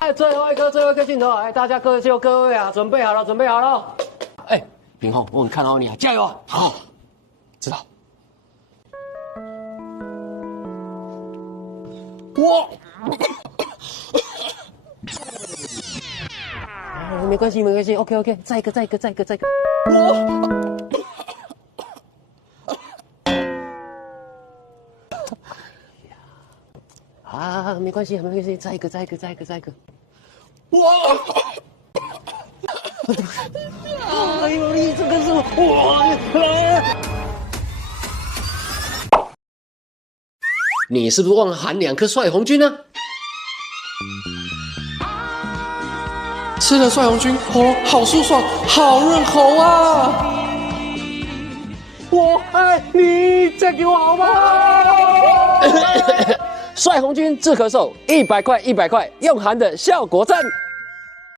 哎，最后一颗镜头，哎，大家各就各位啊，准备好了，准备好了。哎，炳宏，我很看好你啊，加油啊！好，知道。我。没关系，没关系 ，OK， 再一个。啊，没关系，再一个。我。哎呦，你这个是我。你是不是忘了喊2颗帅红军呢？吃了帅红军，喉咙好舒爽，好润喉啊！我爱你，再给我好吗？帅红军治咳嗽，100块，用喊的效果赞。